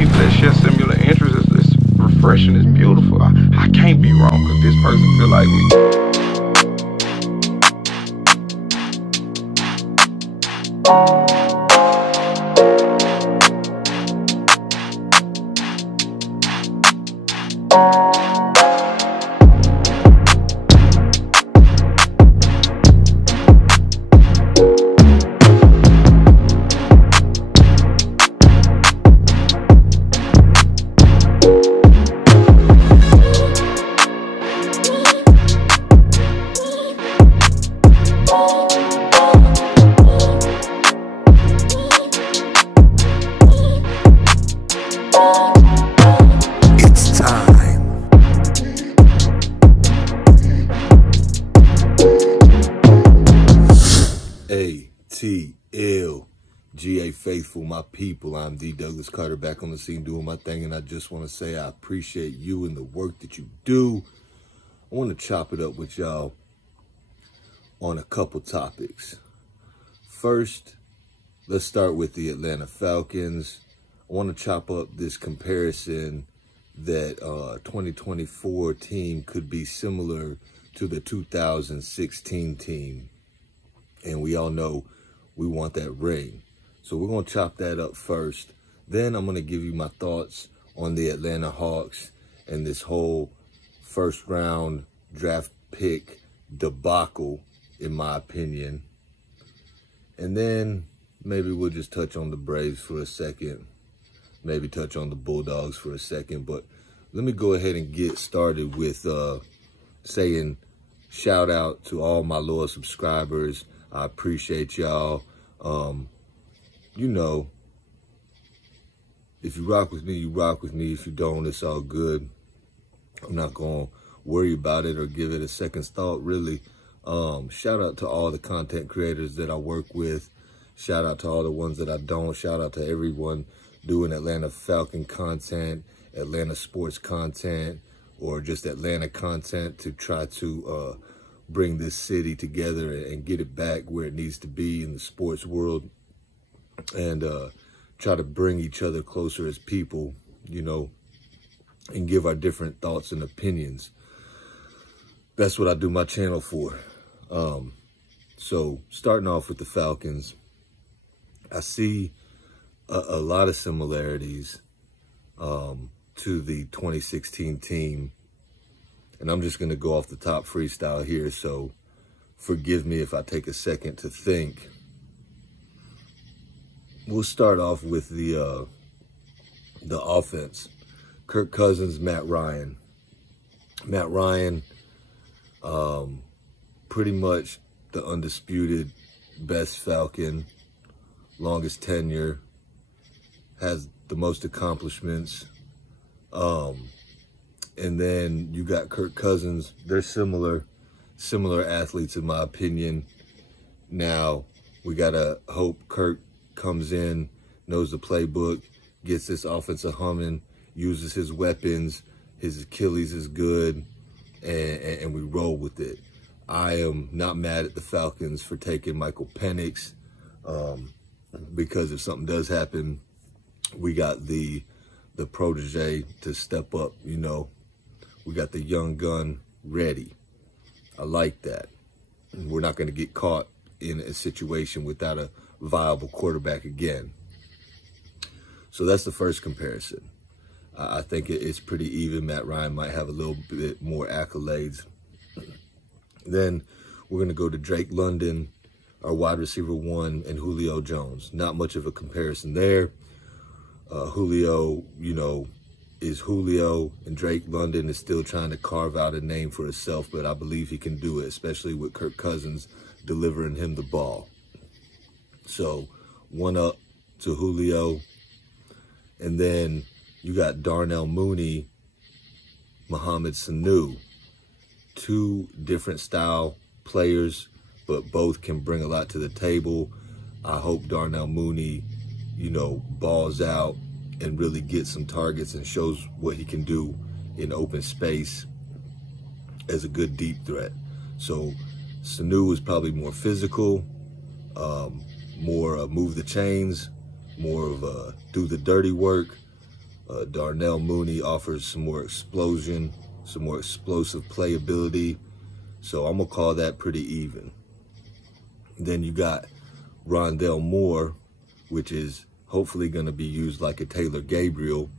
people that share similar interests. It's refreshing, it's beautiful. I can't be wrong because this person feel like me. ATL.GA faithful, my people. I'm D. Douglas Carter, back on the scene doing my thing, and I just want to say I appreciate you and the work that you do. I want to chop it up with y'all on a couple topics. First, let's start with the Atlanta Falcons. I want to chop up this comparison that 2024 team could be similar to the 2016 team. And we all know we want that ring. So we're going to chop that up first. Then I'm going to give you my thoughts on the Atlanta Hawks and this whole first round draft pick debacle, in my opinion. And then maybe we'll just touch on the Braves for a second. Maybe touch on the Bulldogs for a second. But let me go ahead and get started with saying shout out to all my loyal subscribers. I appreciate y'all. You know, if you rock with me, you rock with me. If you don't, it's all good. I'm not going to worry about it or give it a second thought, really. Shout out to all the content creators that I work with. Shout out to all the ones that I don't. Shout out to everyone doing Atlanta Falcon content, Atlanta sports content, or just Atlanta content to try to bring this city together and get it back where it needs to be in the sports world, and try to bring each other closer as people, you know, and give our different thoughts and opinions. That's what I do my channel for. So starting off with the Falcons, I see a lot of similarities to the 2016 team. And I'm just going to go off the top freestyle here, so forgive me if I take a second to think. We'll start off with the offense. Kirk Cousins, Matt Ryan. Matt Ryan, pretty much the undisputed best Falcon, longest tenure, has the most accomplishments. And then you got Kirk Cousins. They're similar athletes, in my opinion. Now, we got to hope Kirk comes in, knows the playbook, gets this offensive humming, uses his weapons, his Achilles is good, and we roll with it. I am not mad at the Falcons for taking Michael Penix, because if something does happen, we got the protege to step up, you know. We got the young gun ready. I like that. We're not going to get caught in a situation without a viable quarterback again. So that's the first comparison. I think it's pretty even. Matt Ryan might have a little bit more accolades. Then we're going to go to Drake London, our wide receiver 1, and Julio Jones. Not much of a comparison there. Julio, you know, is Julio, and Drake London is still trying to carve out a name for himself, but I believe he can do it, especially with Kirk Cousins delivering him the ball. So, one up to Julio. And then you got Darnell Mooney, Mohamed Sanu. Two different style players, but both can bring a lot to the table. I hope Darnell Mooney, you know, balls out and really gets some targets and shows what he can do in open space as a good deep threat. So Sanu is probably more physical, more move the chains, more of do the dirty work. Darnell Mooney offers some more explosion, some more explosive playability. So I'm going to call that pretty even. Then you got Rondell Moore, which is hopefully going to be used like a Taylor Gabriel.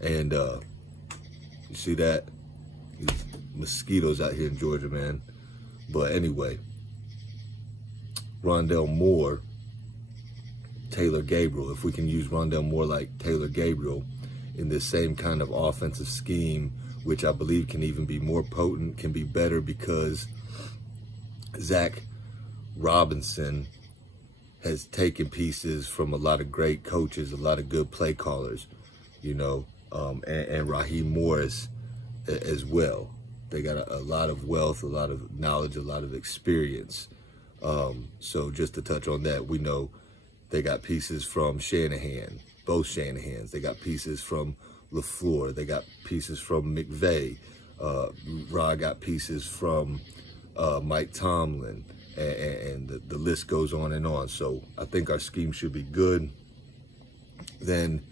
And you see that? These mosquitoes out here in Georgia, man. But anyway, Rondell Moore, Taylor Gabriel. If we can use Rondell Moore like Taylor Gabriel in this same kind of offensive scheme, which I believe can even be more potent, can be better, because Zach Robinson has taken pieces from a lot of great coaches, a lot of good play callers, you know, and Raheem Morris as well. They got a lot of wealth, a lot of knowledge, a lot of experience. So just to touch on that, we know they got pieces from Shanahan, both Shanahans. They got pieces from LaFleur. They got pieces from McVay. Rod got pieces from Mike Tomlin, and the list goes on and on. So I think our scheme should be good. Then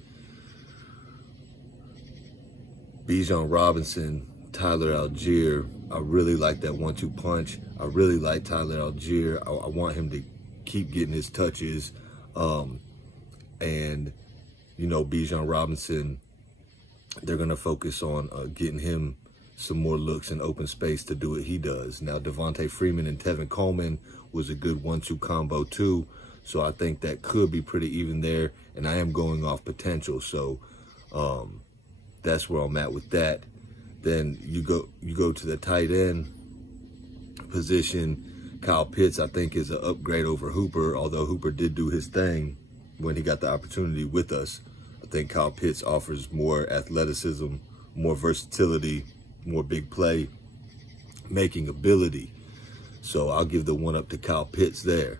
Bijan Robinson, Tyler Algier. I really like that 1-2 punch. I really like Tyler Algier. I want him to keep getting his touches. And, you know, Bijan Robinson, they're going to focus on getting him some more looks in open space to do what he does. Now, Devontae Freeman and Tevin Coleman was a good 1-2 combo too. So I think that could be pretty even there. And I am going off potential. So that's where I'm at with that. Then you go to the tight end position. Kyle Pitts, I think, is an upgrade over Hooper, although Hooper did do his thing when he got the opportunity with us. I think Kyle Pitts offers more athleticism, more versatility, more big play making ability. So I'll give the one up to Kyle Pitts there.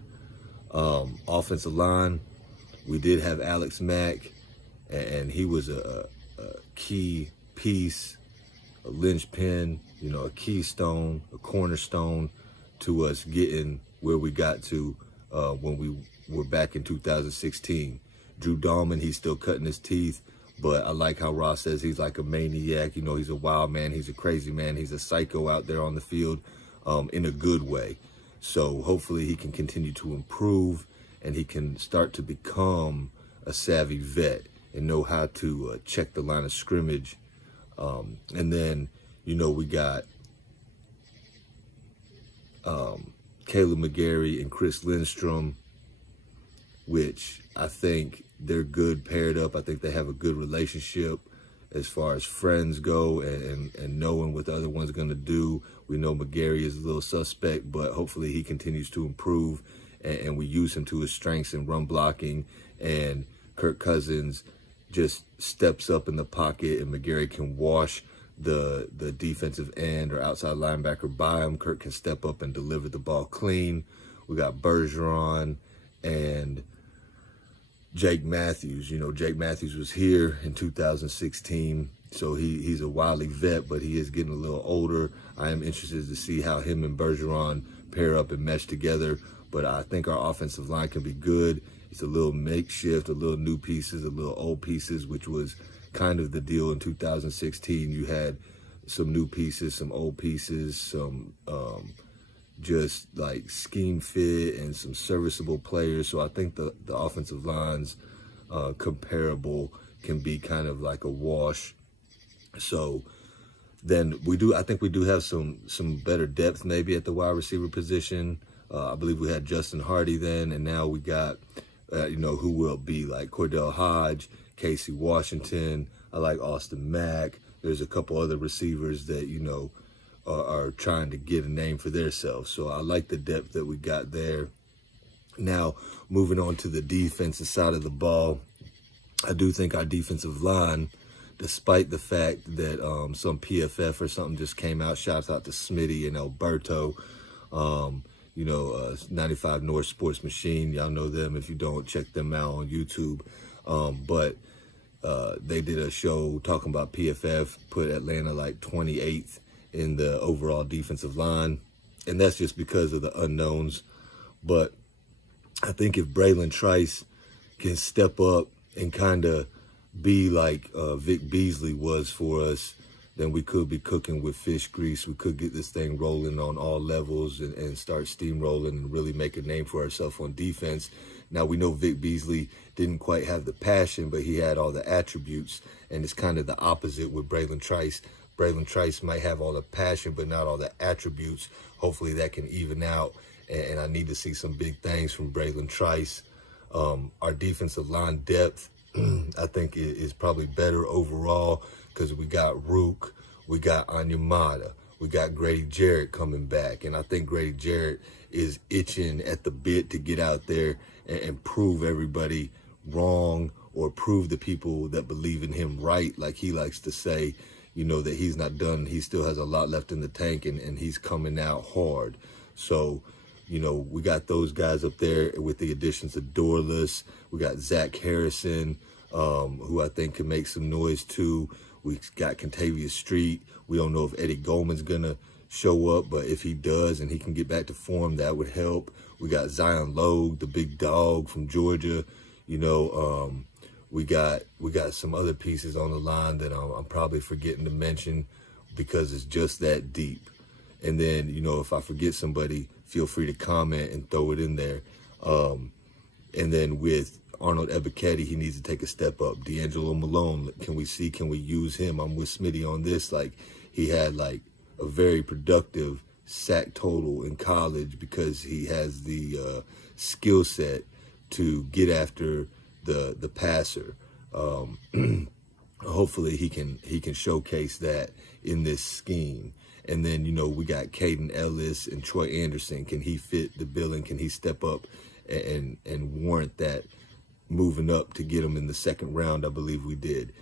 Offensive line, we did have Alex Mack, and he was a key piece, a linchpin, you know, a keystone, a cornerstone to us getting where we got to when we were back in 2016. Drew Dahlman, he's still cutting his teeth, but I like how Ross says he's like a maniac. You know, he's a wild man. He's a crazy man. He's a psycho out there on the field in a good way. So hopefully he can continue to improve, and he can start to become a savvy vet and know how to check the line of scrimmage. And then, you know, we got Caleb McGarry and Chris Lindstrom, which I think they're good paired up. I think they have a good relationship as far as friends go, and knowing what the other one's going to do. We know McGarry is a little suspect, but hopefully he continues to improve, and we use him to his strengths in run blocking, and Kirk Cousins just steps up in the pocket, and McGarry can wash the defensive end or outside linebacker by him. Kirk can step up and deliver the ball clean. We got Bergeron and Jake Matthews. You know, Jake Matthews was here in 2016, so he's a wily vet, but he is getting a little older. I am interested to see how him and Bergeron pair up and mesh together, but I think our offensive line can be good. It's a little makeshift, a little new pieces, a little old pieces, which was kind of the deal in 2016. You had some new pieces, some old pieces, some just like scheme fit, and some serviceable players. So I think the offensive line's comparable can be kind of like a wash. So then I think we do have some better depth maybe at the wide receiver position. I believe we had Justin Hardy then, and now we got, you know, who will be like Cordell Hodge, Casey Washington. I like Austin Mack. There's a couple other receivers that, you know, are trying to get a name for themselves. So I like the depth that we got there. Now, moving on to the defensive side of the ball, I do think our defensive line, despite the fact that some PFF or something just came out, shouts out to Smitty and Alberto, you know, 95 North Sports Machine. Y'all know them. If you don't, check them out on YouTube. But they did a show talking about PFF, put Atlanta like 28th in the overall defensive line. And that's just because of the unknowns. But I think if Braylon Trice can step up and kind of be like Vic Beasley was for us, then we could be cooking with fish grease. We could get this thing rolling on all levels and start steamrolling and really make a name for ourselves on defense. Now, we know Vic Beasley didn't quite have the passion, but he had all the attributes, and it's kind of the opposite with Braylon Trice. Braylon Trice might have all the passion, but not all the attributes. Hopefully that can even out, and I need to see some big things from Braylon Trice. Our defensive line depth, I think, is probably better overall because we got Rook, we got Anyamata, we got Grady Jarrett coming back, and I think Grady Jarrett is itching at the bit to get out there and prove everybody wrong, or prove the people that believe in him right, like he likes to say, you know, that he's not done. He still has a lot left in the tank, and he's coming out hard. So, you know, we got those guys up there with the additions of Dorless. We got Zach Harrison, who I think can make some noise too. We got Contavious Street. We don't know if Eddie Goldman's going to show up, but if he does and he can get back to form, that would help. We got Zion Logue, the big dog from Georgia. You know, we got some other pieces on the line that I'm probably forgetting to mention because it's just that deep. And then, you know, if I forget somebody, feel free to comment and throw it in there. And then with Arnold Ebiketie, he needs to take a step up. D'Angelo Malone, can we use him? I'm with Smitty on this. Like, he had like a very productive sack total in college because he has the skill set to get after the passer. Hopefully he can showcase that in this scheme. And then, you know, we got Caden Ellis and Troy Anderson. Can he fit the billing? Can he step up and warrant that moving up to get him in the second round? I believe we did.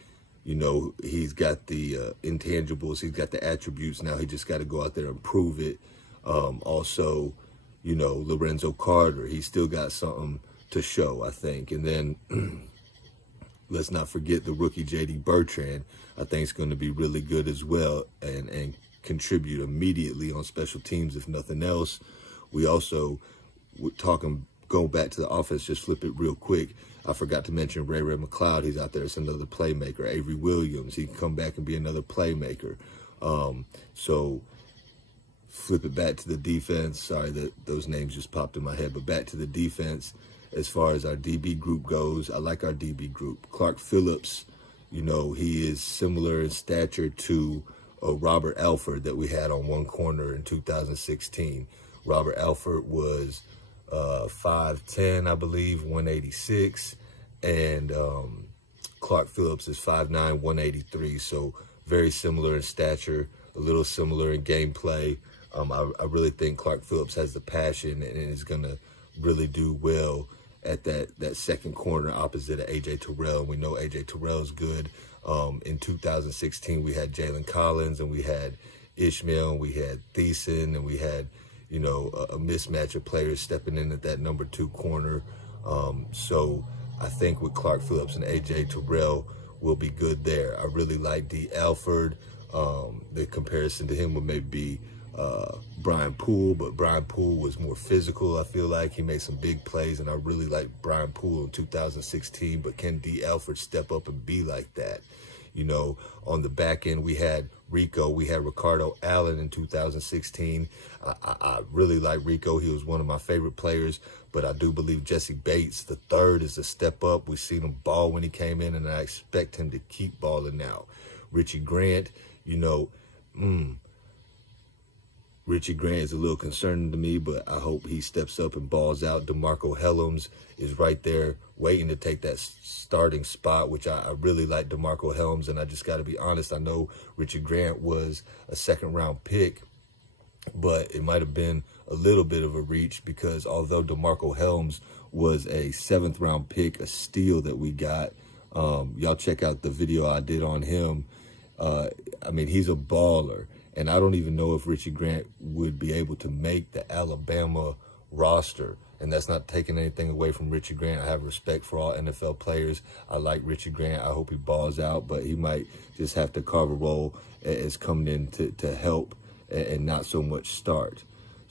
You know, he's got the intangibles. He's got the attributes. Now he just got to go out there and prove it. Also, you know, Lorenzo Carter, he's still got something to show, I think. And then let's not forget the rookie J.D. Bertrand. I think it's going to be really good as well and contribute immediately on special teams, if nothing else. We also, going back to the offense, just flip it real quick. I forgot to mention Ray McLeod. He's out there. It's another playmaker. Avery Williams, he can come back and be another playmaker. So flip it back to the defense. Sorry that those names just popped in my head, but back to the defense. As far as our DB group goes, I like our DB group. Clark Phillips, you know, he is similar in stature to Robert Alford that we had on one corner in 2016. Robert Alford was 5'10", I believe, 186, and Clark Phillips is 5'9", 183. So very similar in stature, a little similar in gameplay. I really think Clark Phillips has the passion and is gonna really do well at that second corner opposite of A.J. Terrell. And we know A.J. Terrell's good. In 2016, we had Jalen Collins, and we had Ishmael, and we had Thiessen, and we had, you know, a mismatch of players stepping in at that number 2 corner. So I think with Clark Phillips and A.J. Terrell, we'll be good there. I really like D. Alford. The comparison to him would maybe be Brian Poole, but Brian Poole was more physical. I feel like he made some big plays, and I really like Brian Poole in 2016, but can D. Alford step up and be like that? You know, on the back end, we had Rico. We had Ricardo Allen in 2016. I really like Rico. He was one of my favorite players, but I do believe Jesse Bates, the third, is a step up. We've seen him ball when he came in, and I expect him to keep balling now. Richie Grant, you know, Richie Grant is a little concerning to me, but I hope he steps up and balls out. DeMarco Hellams is right there waiting to take that starting spot, which I really like DeMarco Hellams. And I just got to be honest, I know Richie Grant was a second-round pick, but it might have been a little bit of a reach because although DeMarco Hellams was a 7th-round pick, a steal that we got, y'all check out the video I did on him. I mean, he's a baller. And I don't even know if Richie Grant would be able to make the Alabama roster. And that's not taking anything away from Richie Grant. I have respect for all NFL players. I like Richie Grant. I hope he balls out, but he might just have to carve a role as coming in to help and not so much start.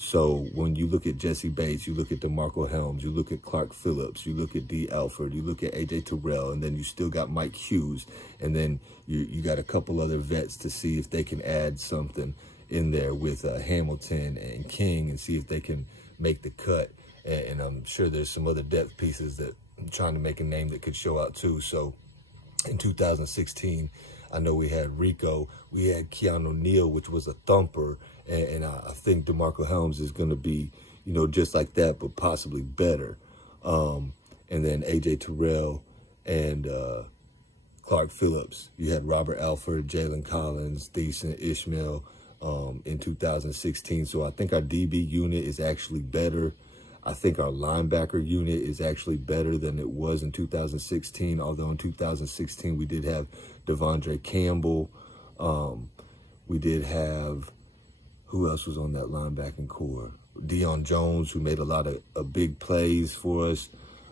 So when you look at Jesse Bates, you look at DeMarco Helms, you look at Clark Phillips, you look at D. Alford, you look at A.J. Terrell, and then you still got Mike Hughes, and then you got a couple other vets to see if they can add something in there with Hamilton and King and see if they can make the cut. And I'm sure there's some other depth pieces that I'm trying to make a name that could show out too. So in 2016, I know we had Rico, we had Keanu Neal, which was a thumper, and I think DeMarco Helms is going to be, you know, just like that, but possibly better. And then A.J. Terrell and Clark Phillips. You had Robert Alford, Jalen Collins, Thiessen, Ishmael in 2016. So I think our DB unit is actually better. I think our linebacker unit is actually better than it was in 2016, although in 2016 we did have Devondre Campbell. We did have, who else was on that linebacking core? Deion Jones, who made a lot of big plays for us.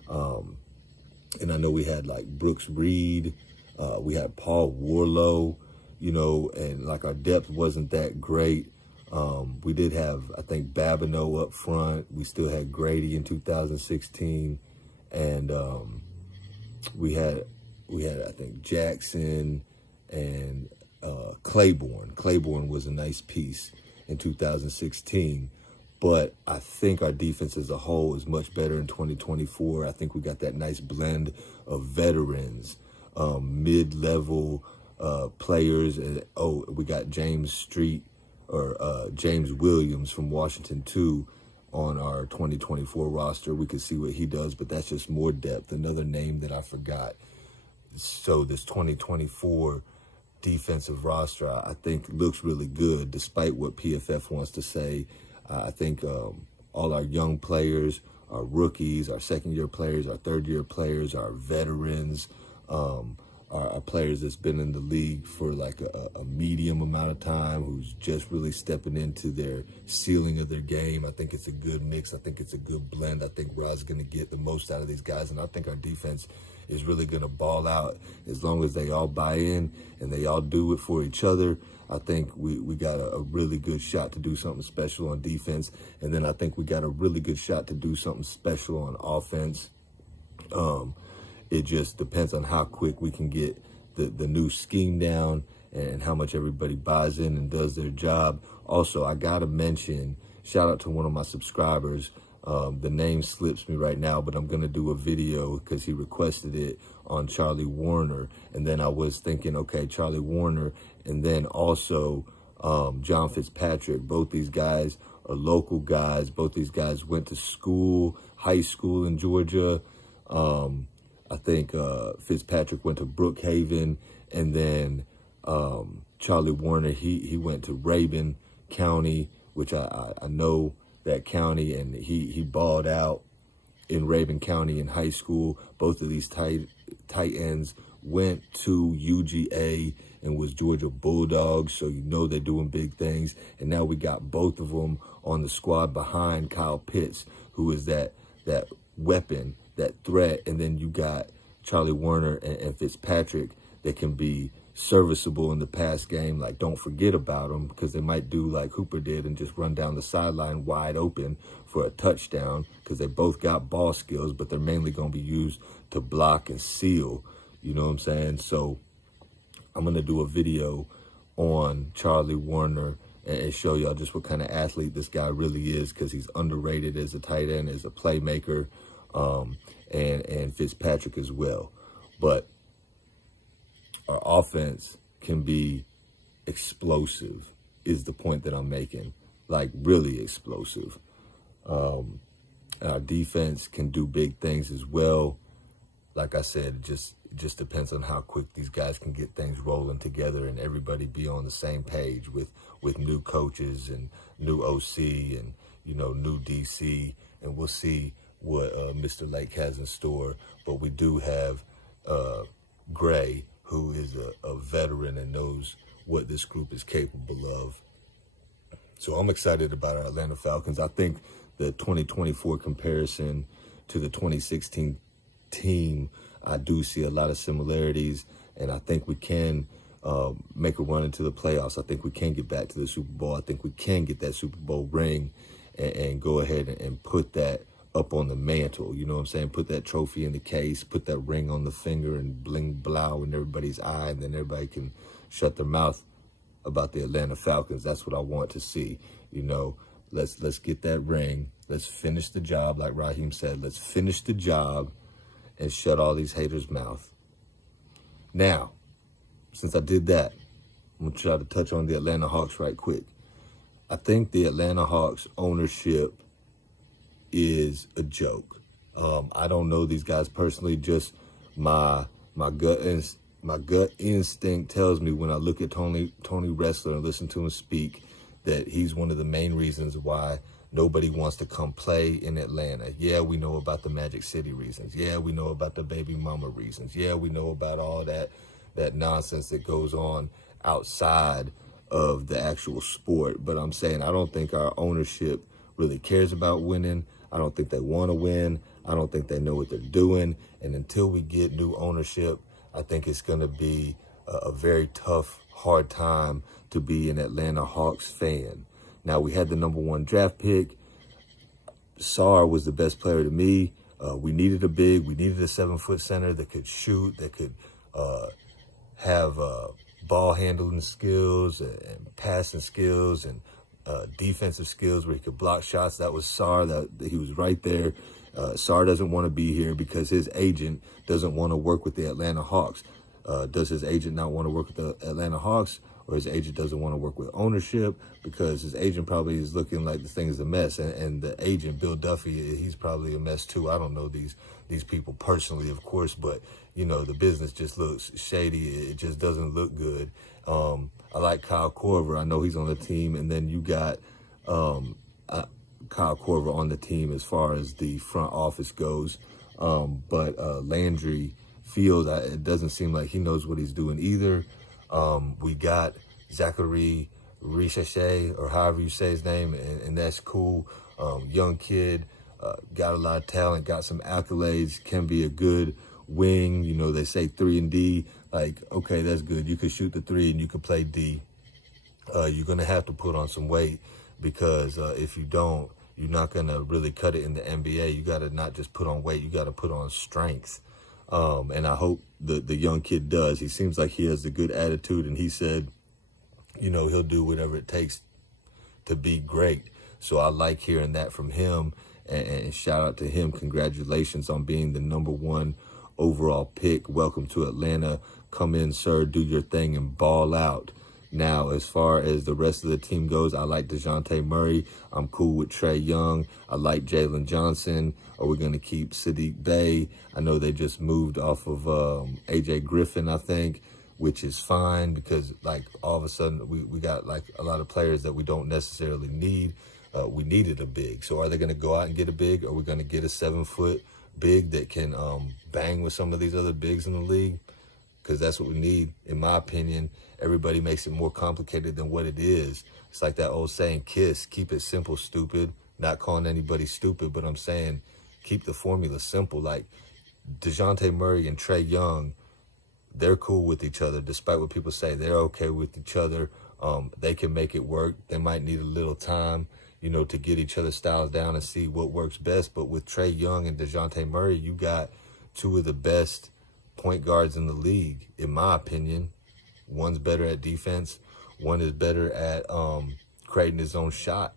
And I know we had like Brooks Reed, we had Paul Warlow, you know, and like our depth wasn't that great. We did have, I think, Babineau up front. We still had Grady in 2016. And we had, I think, Jackson and Claiborne. Claiborne was a nice piece in 2016. But I think our defense as a whole is much better in 2024. I think we got that nice blend of veterans, mid-level players. And, oh, we got James Street, or James Williams from Washington too on our 2024 roster. We could see what he does, but that's just more depth. Another name that I forgot. So this 2024 defensive roster, I think looks really good, despite what PFF wants to say. I think all our young players, our rookies, our second-year players, our third-year players, our veterans, are players that's been in the league for like a medium amount of time, who's just really stepping into their ceiling of their game. I think it's a good mix. I think it's a good blend. I think Rod's going to get the most out of these guys, and I think our defense is really going to ball out as long as they all buy in and they all do it for each other. I think we got a really good shot to do something special on defense, and then I think we got a really good shot to do something special on offense. It just depends on how quick we can get the new scheme down and how much everybody buys in and does their job. Also, I got to mention, shout out to one of my subscribers. The name slips me right now, but I'm going to do a video because he requested it on Charlie Warner. And then I was thinking, okay, Charlie Warner, and then also John Fitzpatrick. Both these guys are local guys. Both these guys went to school, high school in Georgia. I think Fitzpatrick went to Brookhaven, and then Charlie Warner, he went to Rabun County, which I know that county, and he balled out in Rabun County in high school. Both of these tight ends went to UGA and was Georgia Bulldogs, so you know they're doing big things. And now we got both of them on the squad behind Kyle Pitts, who is that weapon, that threat. And then you got Charlie Warner and Fitzpatrick that can be serviceable in the pass game. Like, don't forget about them, because they might do like Hooper did and just run down the sideline wide open for a touchdown, because they both got ball skills, but they're mainly going to be used to block and seal. You know what I'm saying? So I'm going to do a video on Charlie Warner and show y'all just what kind of athlete this guy really is, because he's underrated as a tight end, as a playmaker, and Fitzpatrick as well. But our offense can be explosive, is the point that I'm making. Like, really explosive. And our defense can do big things as well. Like I said, it just depends on how quick these guys can get things rolling together and everybody be on the same page with new coaches and new OC and, you know, new DC. And we'll see what Mr. Lake has in store. But we do have Gray, who is a veteran and knows what this group is capable of. So I'm excited about our Atlanta Falcons. I think the 2024 comparison to the 2016 team, I do see a lot of similarities, and I think we can make a run into the playoffs. I think we can get back to the Super Bowl. I think we can get that Super Bowl ring, and go ahead and put that up on the mantle. You know what I'm saying? Put that trophy in the case, put that ring on the finger, and bling blow in everybody's eye, and then everybody can shut their mouth about the Atlanta Falcons. That's what I want to see. You know, let's get that ring. Let's finish the job, like Raheem said. Let's finish the job and shut all these haters' mouth. Now, since I did that, I'm going to try to touch on the Atlanta Hawks right quick. I think the Atlanta Hawks ownership is a joke. I don't know these guys personally. Just my gut instinct tells me when I look at Tony Wrestler and listen to him speak that he's one of the main reasons why nobody wants to come play in Atlanta. Yeah, we know about the Magic City reasons. Yeah, we know about the baby mama reasons. Yeah, we know about all that nonsense that goes on outside of the actual sport. But I'm saying I don't think our ownership really cares about winning. I don't think they want to win. I don't think they know what they're doing. And until we get new ownership, I think it's going to be a very tough, hard time to be an Atlanta Hawks fan. Now, we had the #1 draft pick. Sarr was the best player to me. We needed a big. We needed a 7-foot center that could shoot, that could have ball handling skills and passing skills and defensive skills where he could block shots. That was Sarr. That he was right there. Sarr doesn't want to be here because his agent doesn't want to work with the Atlanta Hawks. Does his agent not want to work with the Atlanta Hawks, or his agent doesn't want to work with ownership because his agent probably is looking like the thing is a mess, and the agent, Bill Duffy, he's probably a mess too. I don't know these people personally, of course, but you know, the business just looks shady. It just doesn't look good. I like Kyle Korver. I know he's on the team, and then you got Kyle Korver on the team as far as the front office goes, but Landry Fields, it doesn't seem like he knows what he's doing either. We got Zachary Richechet, or however you say his name, and that's cool. Young kid, got a lot of talent, got some accolades, can be a good wing. You know, they say 3 and D. Like, okay, that's good. You could shoot the 3 and you could play D. You're going to have to put on some weight because if you don't, you're not going to really cut it in the NBA. You got to not just put on weight, you got to put on strength. And I hope the young kid does. He seems like he has a good attitude, and he said, you know, he'll do whatever it takes to be great. So I like hearing that from him, and shout out to him. Congratulations on being the #1 overall pick. Welcome to Atlanta. Come in, sir, do your thing and ball out. Now, as far as the rest of the team goes, I like DeJounte Murray. I'm cool with Trae Young. I like Jalen Johnson. Are we going to keep Sadiq Bey? I know they just moved off of AJ Griffin, I think, which is fine because, like, all of a sudden we got, like, a lot of players that we don't necessarily need. We needed a big. So are they going to go out and get a big? Or are we going to get a 7-foot big that can bang with some of these other bigs in the league? Because that's what we need, in my opinion. Everybody makes it more complicated than what it is. It's like that old saying, KISS, keep it simple, stupid. Not calling anybody stupid, but I'm saying keep the formula simple. Like DeJounte Murray and Trae Young, they're cool with each other. Despite what people say, they're okay with each other. They can make it work. They might need a little time, you know, to get each other's styles down and see what works best. But with Trae Young and DeJounte Murray, you got two of the best point guards in the league, in my opinion. One's better at defense. One is better at creating his own shot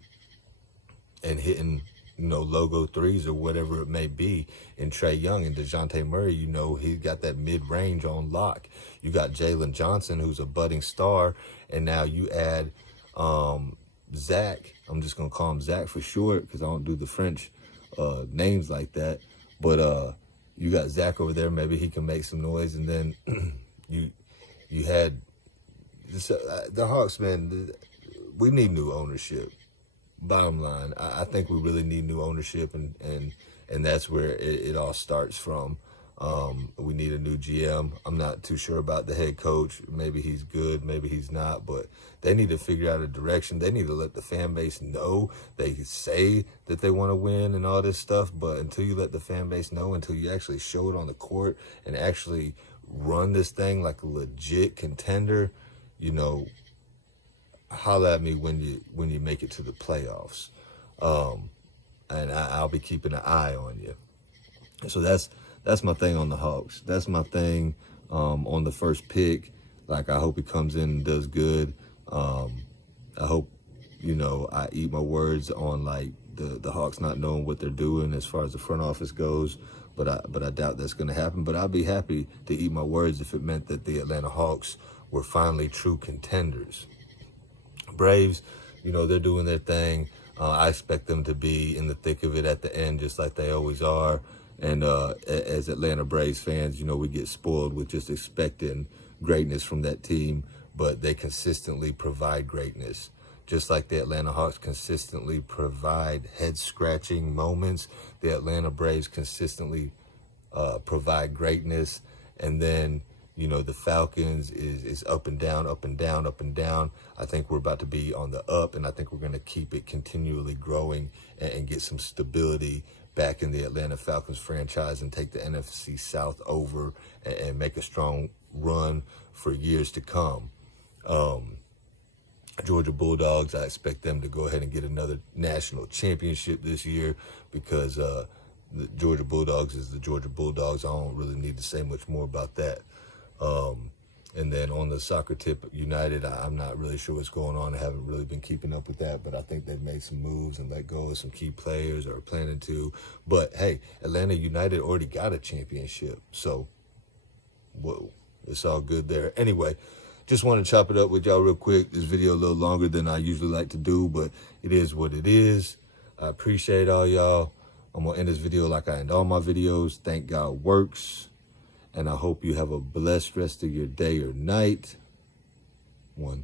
and hitting, you know, logo threes or whatever it may be. In Trae Young and DeJounte Murray, you know, he got that mid-range on lock. You got Jalen Johnson, who's a budding star, and now you add Zach. I'm just going to call him Zach for short because I don't do the French names like that. But you got Zach over there. Maybe he can make some noise. And then you had the Hawks, man. We need new ownership. Bottom line, I think we really need new ownership, and that's where it all starts from. We need a new GM. I'm not too sure about the head coach. Maybe he's good, maybe he's not, but they need to figure out a direction. They need to let the fan base know. They say that they want to win and all this stuff, but until you let the fan base know, until you actually show it on the court and actually run this thing like a legit contender, you know, holla at me when you make it to the playoffs. And I'll be keeping an eye on you. So that's my thing on the Hawks. That's my thing on the first pick. Like, I hope he comes in and does good. I hope, you know, I eat my words on, like, the Hawks not knowing what they're doing as far as the front office goes. But I doubt that's going to happen. But I'd be happy to eat my words if it meant that the Atlanta Hawks were finally true contenders. Braves, you know, they're doing their thing. I expect them to be in the thick of it at the end, just like they always are. And as Atlanta Braves fans, you know, we get spoiled with just expecting greatness from that team, but they consistently provide greatness. Just like the Atlanta Hawks consistently provide head-scratching moments, the Atlanta Braves consistently provide greatness. And then, you know, the Falcons is up and down, up and down, up and down. I think we're about to be on the up, and I think we're going to keep it continually growing and get some stability back in the Atlanta Falcons franchise and take the NFC South over and make a strong run for years to come. Georgia Bulldogs, I expect them to go ahead and get another national championship this year because the Georgia Bulldogs is the Georgia Bulldogs. I don't really need to say much more about that. And then on the soccer tip, United, I'm not really sure what's going on. I haven't really been keeping up with that, but I think they've made some moves and let go of some key players or are planning to. But, hey, Atlanta United already got a championship, so, whoa, it's all good there. Anyway, just want to chop it up with y'all real quick. This video a little longer than I usually like to do, but it is what it is. I appreciate all y'all. I'm going to end this video like I end all my videos. Thank God works. And I hope you have a blessed rest of your day or night. 1.